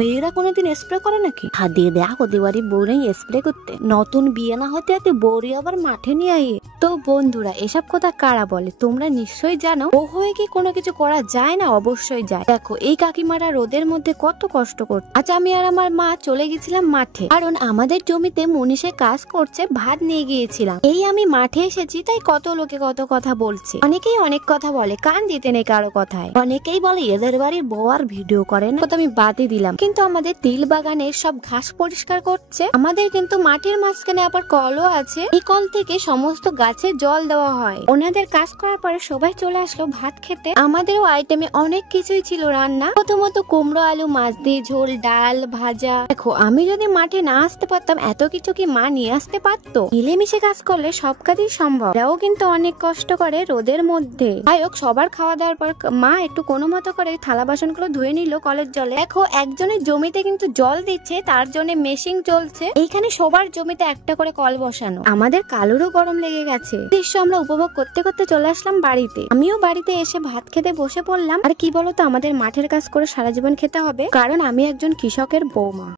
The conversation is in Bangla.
মেয়েরা কোনোদিন স্প্রে করে নাকি? হাত দিয়ে দেয়া হতে পারি বউ নেই স্প্রে করতে, নতুন বিয়ে না হতে হতে বউরি আবার মাঠে নিয়ে আই। তো বন্ধুরা, এসব কথা কারা বলে তোমরা নিশ্চয়ই জানো। বউ হয়ে কি কোনো কিছু করা যায় না? অবশ্যই যায়। দেখো এই কাকিমারা রোদের মধ্যে কত কষ্ট করছে। আজ আমি আর আমার মা চলে গেছিলাম মাঠে, কারণ আমাদের জমিতে মনীষে কাজ করছে, ভাত নিয়ে গিয়েছিলাম। এই আমি মাঠে এসেছি তাই কত লোকে কত কথা বলছে, অনেকেই অনেক কথা বলে, কান দিতে নেই কারো কথায়। অনেকেই বলে এদের বাড়ির বউ আর ভিডিও করে না, তো আমি বাদই দিলাম। কিন্তু আমাদের তিল বাগানের সব ঘাস পরিষ্কার করছে। আমাদের কিন্তু মাটির মাঝখানে আবার কলও আছে, এই কল থেকে সমস্ত গাছে জল দেওয়া হয়। ওনাদের কাজ করার পরে সবাই চলে আসলো ভাত খেতে। আমাদেরও আইটেমে অনেক কিছুই ছিল রান্না, প্রথমত কুমড়ো আলু মাছ দিয়ে ঝোল, ডাল, ভাজা। দেখো আমি যদি মাঠে না আসতে পারতাম এত কিছু কি মা নিয়ে আসতে পারতো? মিলেমিশে কাজ করলে সব কাজই সম্ভব। এরাও কিন্তু অনেক কষ্ট করে রোদের মধ্যে। যাই হোক, সবার খাওয়া দাওয়ার পর মা একটু কোনো মতো করে থালা বাসন গুলো ধুয়ে নিল কলের জলে। দেখো একজনের জমিতে কিন্তু জল দিচ্ছে, তার জন্য মেশিন চলছে। এইখানে সবার জমিতে একটা করে কল বসানো। আমাদের কালুরও গরম লেগে গেছে। দৃশ্য আমরা উপভোগ করতে করতে চলে আসলাম বাড়িতে। আমিও বাড়িতে এসে ভাত খেতে বসে পড়লাম। আর কি বলতো, আমাদের মাঠের কাজ করে সারা জীবন খেতে হবে, কারণ আমি একজন কৃষকের বৌমা।